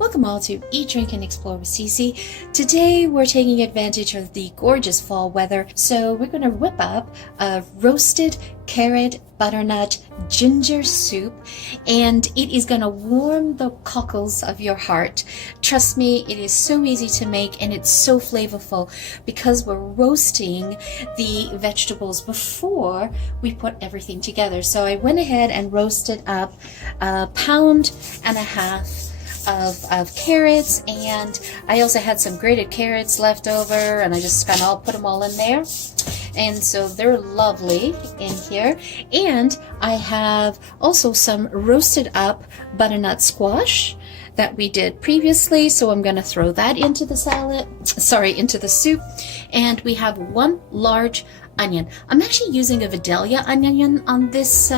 Welcome all to Eat, Drink, and Explore with Cece. Today we're taking advantage of the gorgeous fall weather, so we're going to whip up a roasted carrot butternut ginger soup, and it is going to warm the cockles of your heart. Trust me, it is so easy to make and it's so flavorful because we're roasting the vegetables before we put everything together. So I went ahead and roasted up 1.5 pounds of carrots, and I also had some grated carrots left over, and I just kind of put them all in there, and so they're lovely in here. And I have also some roasted up butternut squash that we did previously, so I'm going to throw that into the into the soup. And we have 1 large onion. I'm actually using a Vidalia onion on this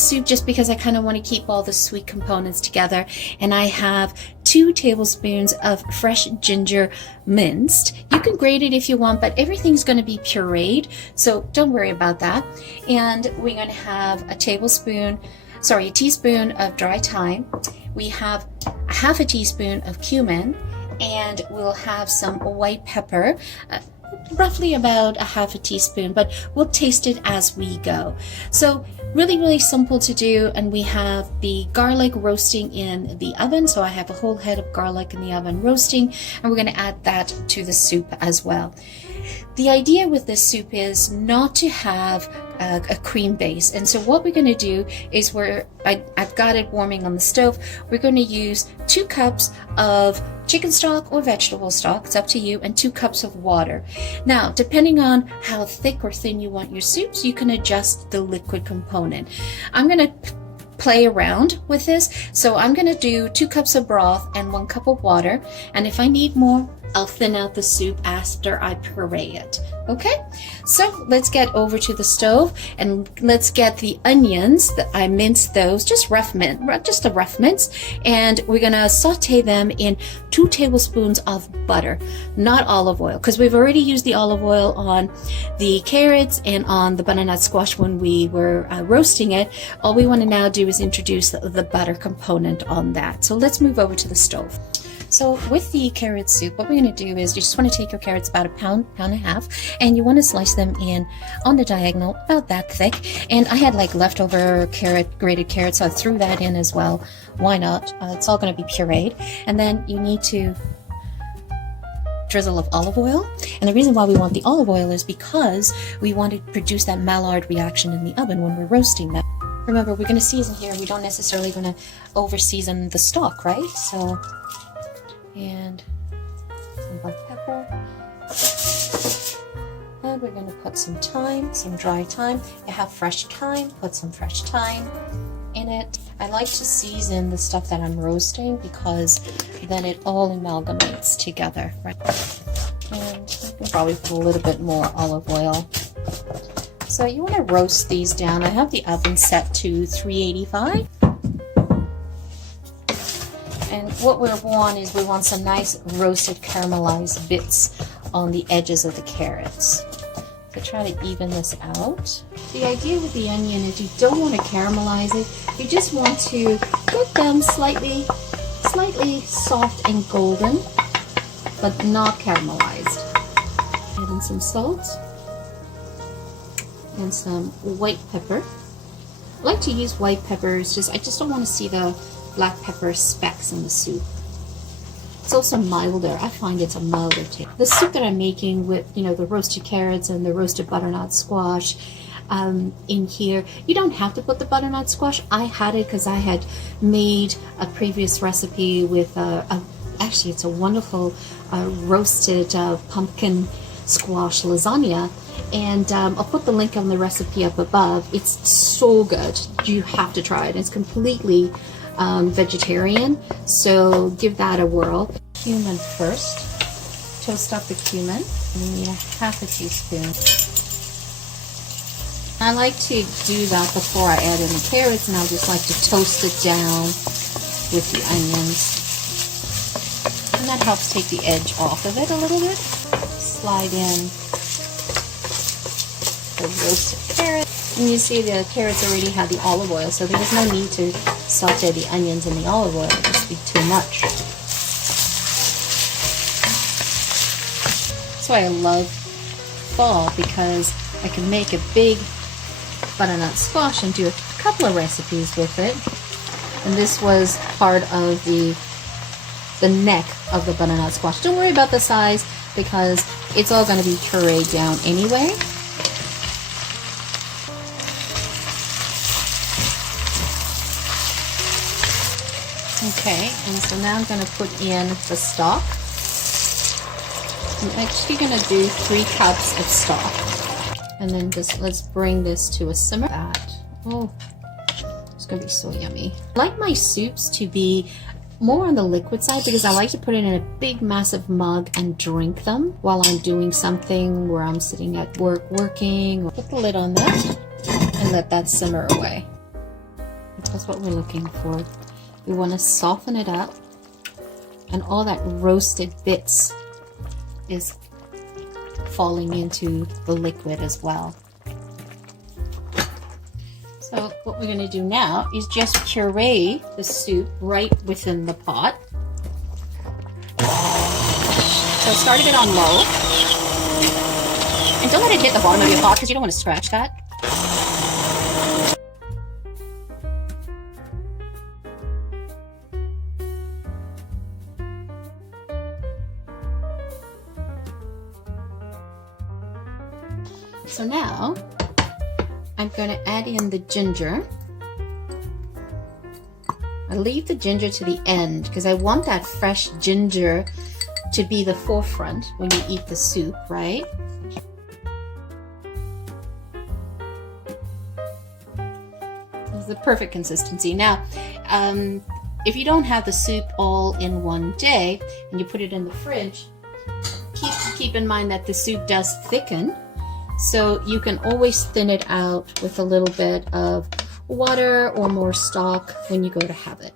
soup just because I kind of want to keep all the sweet components together. And I have 2 tablespoons of fresh ginger minced. You can grate it if you want, but everything's going to be pureed, so don't worry about that. And we're going to have a teaspoon of dry thyme. We have 1/2 teaspoon of cumin, and we'll have some white pepper, roughly about 1/2 teaspoon, but we'll taste it as we go. So really simple to do. And we have the garlic roasting in the oven, so I have a whole head of garlic in the oven roasting, and we're going to add that to the soup as well. The idea with this soup is not to have a cream base, and so what we're going to do is I've got it warming on the stove. We're going to use 2 cups of chicken stock or vegetable stock, it's up to you, and 2 cups of water. Now, depending on how thick or thin you want your soups, you can adjust the liquid component. I'm going to play around with this, so I'm going to do 2 cups of broth and 1 cup of water, and if I need more, I'll thin out the soup after I puree it. Okay, so let's get over to the stove and let's get the onions that I minced, those just a rough mince, and we're gonna saute them in 2 tablespoons of butter, not olive oil, because we've already used the olive oil on the carrots and on the butternut squash when we were roasting it. All we want to now do is introduce the butter component on that. So let's move over to the stove. So with the carrot soup, what we're going to do is you just want to take your carrots about 1.5 pounds, and you want to slice them in on the diagonal, about that thick. And I had like leftover grated carrots, so I threw that in as well. Why not? It's all going to be pureed. And then you need to drizzle of olive oil. And the reason why we want the olive oil is because we want to produce that Maillard reaction in the oven when we're roasting them. Remember, we're going to season here. We don't necessarily going to over season the stock, right? So, and some black pepper, and we're going to put some thyme, some dry thyme. You have fresh thyme, put some fresh thyme in it. I like to season the stuff that I'm roasting because then it all amalgamates together, right? And I can probably put a little bit more olive oil. So you want to roast these down. I have the oven set to 385. And what we want is we want some nice roasted caramelized bits on the edges of the carrots. So try to even this out. The idea with the onion is you don't want to caramelize it. You just want to get them slightly soft and golden, but not caramelized. Add in some salt and some white pepper. I like to use white peppers, I just don't want to see the black pepper specks in the soup. It's also milder. I find it's a milder taste. The soup that I'm making with, the roasted carrots and the roasted butternut squash in here, you don't have to put the butternut squash. I had it because I had made a previous recipe with actually it's a wonderful roasted pumpkin squash lasagna, and I'll put the link on the recipe up above. It's so good. You have to try it. It's completely vegetarian, so give that a whirl. Cumin first. Toast up the cumin. And you need 1/2 teaspoon. I like to do that before I add in the carrots, and I just like to toast it down with the onions. And that helps take the edge off of it a little bit. Slide in the roasted carrots. And you see the carrots already have the olive oil, so there's no need to saute the onions in the olive oil. It would just be too much. That's why I love fall, because I can make a big butternut squash and do a couple of recipes with it. And this was part of the neck of the butternut squash. Don't worry about the size, because it's all going to be pureed down anyway. Okay, and so now I'm going to put in the stock. I'm actually going to do 3 cups of stock. And then just let's bring this to a simmer. Oh, it's going to be so yummy. I like my soups to be more on the liquid side, because I like to put it in a big massive mug and drink them while I'm doing something where I'm sitting at work working. Put the lid on that and let that simmer away. That's what we're looking for. We want to soften it up, and all that roasted bits is falling into the liquid as well. So what we're going to do now is just puree the soup right within the pot. So start it on low. And don't let it hit the bottom of your pot, because you don't want to scratch that. So now I'm going to add in the ginger. I leave the ginger to the end because I want that fresh ginger to be the forefront when you eat the soup, right? This is the perfect consistency. Now, if you don't have the soup all in one day and you put it in the fridge, keep in mind that the soup does thicken. So you can always thin it out with a little bit of water or more stock when you go to have it.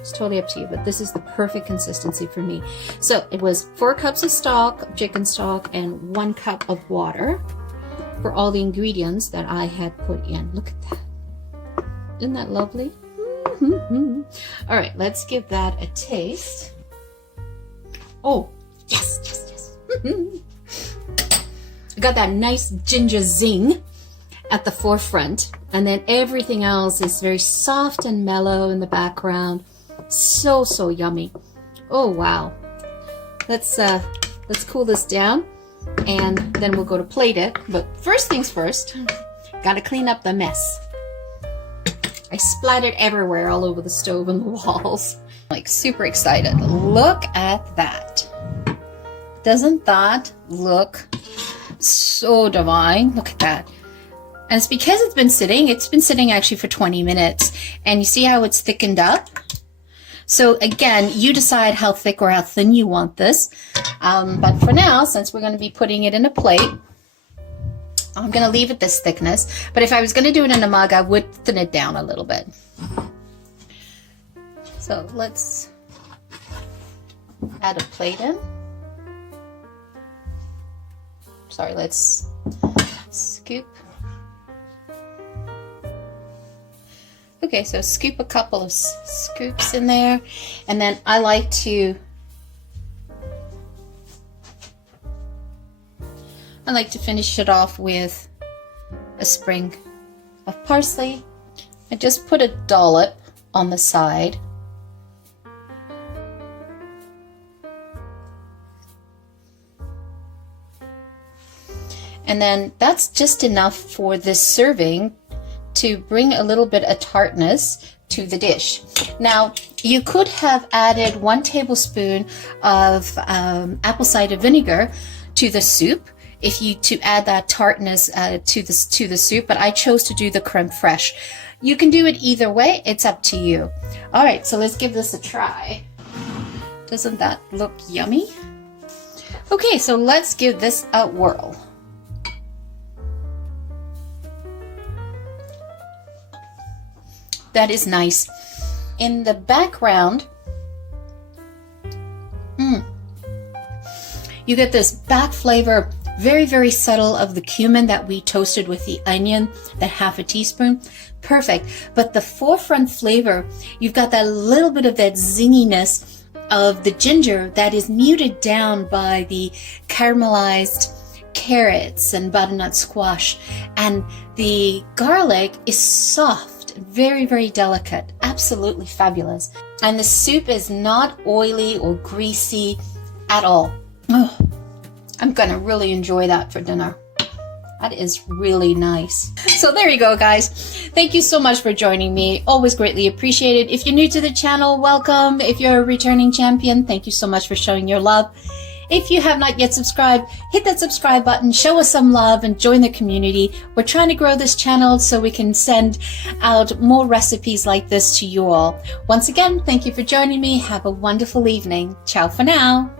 It's totally up to you, but this is the perfect consistency for me. So it was 4 cups of stock, chicken stock, and 1 cup of water for all the ingredients that I had put in. Look at that. Isn't that lovely? Mm-hmm. All right, let's give that a taste. Oh, yes, yes, yes. I got that nice ginger zing at the forefront, and then everything else is very soft and mellow in the background. So yummy. Oh wow. Let's cool this down, and then we'll go to plate it. But first things first, gotta clean up the mess. I splattered everywhere, all over the stove and the walls. Like super excited. Look at that. Doesn't that look so divine? Look at that. And it's because it's been sitting actually for 20 minutes. And you see how it's thickened up? So again, you decide how thick or how thin you want this. But for now, since we're going to be putting it in a plate, I'm going to leave it this thickness. But if I was going to do it in a mug, I would thin it down a little bit. So let's add a plate in. Sorry, let's scoop. Okay, so scoop a couple of scoops in there, and then I like to finish it off with a sprig of parsley. I just put a dollop on the side. And then that's just enough for this serving to bring a little bit of tartness to the dish. Now, you could have added 1 tablespoon of apple cider vinegar to the soup to add that tartness to the soup, but I chose to do the creme fraiche. You can do it either way, it's up to you. All right, so let's give this a try. Doesn't that look yummy? Okay, so let's give this a whirl. That is nice. In the background, you get this back flavor very, very subtle of the cumin that we toasted with the onion, that half a teaspoon. Perfect. But the forefront flavor, you've got that little bit of that zinginess of the ginger that is muted down by the caramelized carrots and butternut squash. And the garlic is soft, very, very delicate, absolutely fabulous. And the soup is not oily or greasy at all. Oh, I'm gonna really enjoy that for dinner. That is really nice. So there you go, guys. Thank you so much for joining me. Always greatly appreciated. If you're new to the channel, welcome. If you're a returning champion, thank you so much for showing your love. If you have not yet subscribed, hit that subscribe button, show us some love, and join the community. We're trying to grow this channel so we can send out more recipes like this to you all. Once again, thank you for joining me. Have a wonderful evening. Ciao for now.